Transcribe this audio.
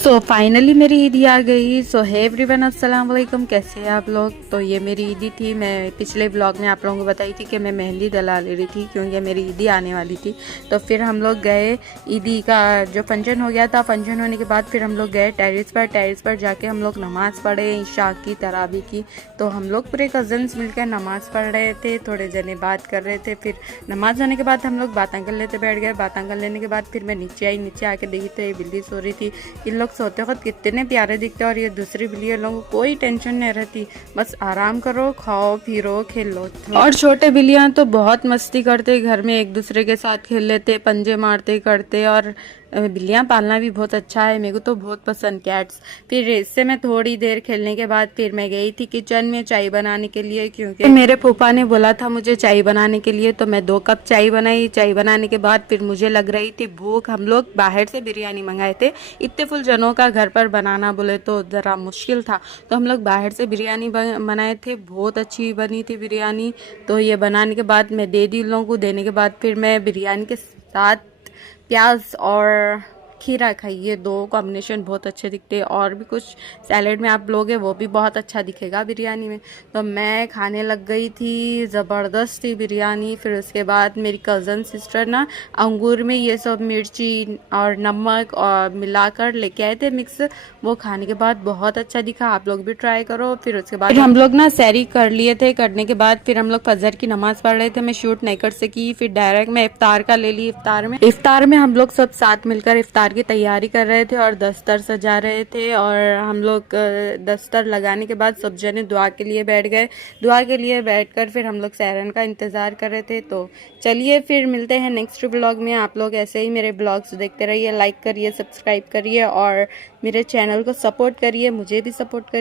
So finally मेरी ईदी आ गई। सो है एवरीवन, अस्सलाम वालेकुम। कैसे हैं आप लोग? तो ये मेरी ईदी थी। मैं पिछले ब्लॉग में आप लोगों को बताई थी कि मैं मेहंदी डला ले रही थी क्योंकि मेरी ईदी आने वाली थी। तो फिर हम लोग गए, ईदी का जो फंक्शन हो गया था, फंक्शन होने के बाद फिर हम लोग गए टेरिस पर जाके हम लोग नमाज़ पढ़े, इशा की, तरावी की। तो हम लोग पूरे कज़न्स मिलकर नमाज़ पढ़ रहे थे, थोड़े जने बात कर रहे थे। फिर नमाज़ होने के बाद हम लोग बातें कर लेते बैठ गए। बातें कर लेने के बाद फिर मैं नीचे आई। नीचे आके देखी तो ये बिल्ली सो रही थी। इन लोग सोते वक्त कितने प्यारे दिखते हैं और ये दूसरी बिल्ली लोगों को कोई टेंशन नहीं रहती, बस आराम करो, खाओ फिरो खेलो। और छोटे बिल्लियाँ तो बहुत मस्ती करते, घर में एक दूसरे के साथ खेल लेते, पंजे मारते करते। और बिल्लियाँ पालना भी बहुत अच्छा है, मेरे को तो बहुत पसंद कैट्स। फिर इससे मैं थोड़ी देर खेलने के बाद फिर मैं गई थी किचन में चाय बनाने के लिए, क्योंकि मेरे फूफा ने बोला था मुझे चाय बनाने के लिए। तो मैं 2 कप चाय बनाई। चाय बनाने के बाद फिर मुझे लग रही थी भूख। हम लोग बाहर से बिरयानी मंगाए थे, इतने फुल जनों का घर पर बनाना बोले तो ज़रा मुश्किल था। तो हम लोग बाहर से बिरयानी बनाए थे, बहुत अच्छी बनी थी बिरयानी। तो ये बनाने के बाद मैं दे दी उन लोगों को। देने के बाद फिर मैं बिरयानी के साथ प्याज और खीरा खाई, ये 2 कॉम्बिनेशन बहुत अच्छे दिखते हैं। और भी कुछ सैलेड में आप लोगे वो भी बहुत अच्छा दिखेगा बिरयानी में। तो मैं खाने लग गई थी, ज़बरदस्त थी बिरयानी। फिर उसके बाद मेरी कज़न सिस्टर ना अंगूर में ये सब मिर्ची और नमक और मिलाकर लेके आए थे मिक्स। वो खाने के बाद बहुत अच्छा दिखा, आप लोग भी ट्राई करो। फिर उसके बाद हम लोग ना सैरी कर लिए थे। करने के बाद फिर हम लोग फजर की नमाज़ पढ़ रहे थे। मैं शूट नहीं कर सकी, फिर डायरेक्ट मैं इफ्तार का ले ली। इफ्तार में हम लोग सब साथ मिलकर इफ्तार की तैयारी कर रहे थे और दस्तर सजा रहे थे। और हम लोग दस्तर लगाने के बाद सब जने दुआ के लिए बैठ गए। दुआ के लिए बैठकर फिर हम लोग सहरन का इंतज़ार कर रहे थे। तो चलिए फिर मिलते हैं नेक्स्ट ब्लॉग में। आप लोग ऐसे ही मेरे ब्लॉग्स देखते रहिए, लाइक करिए, सब्सक्राइब करिए और मेरे चैनल को सपोर्ट करिए, मुझे भी सपोर्ट करिए।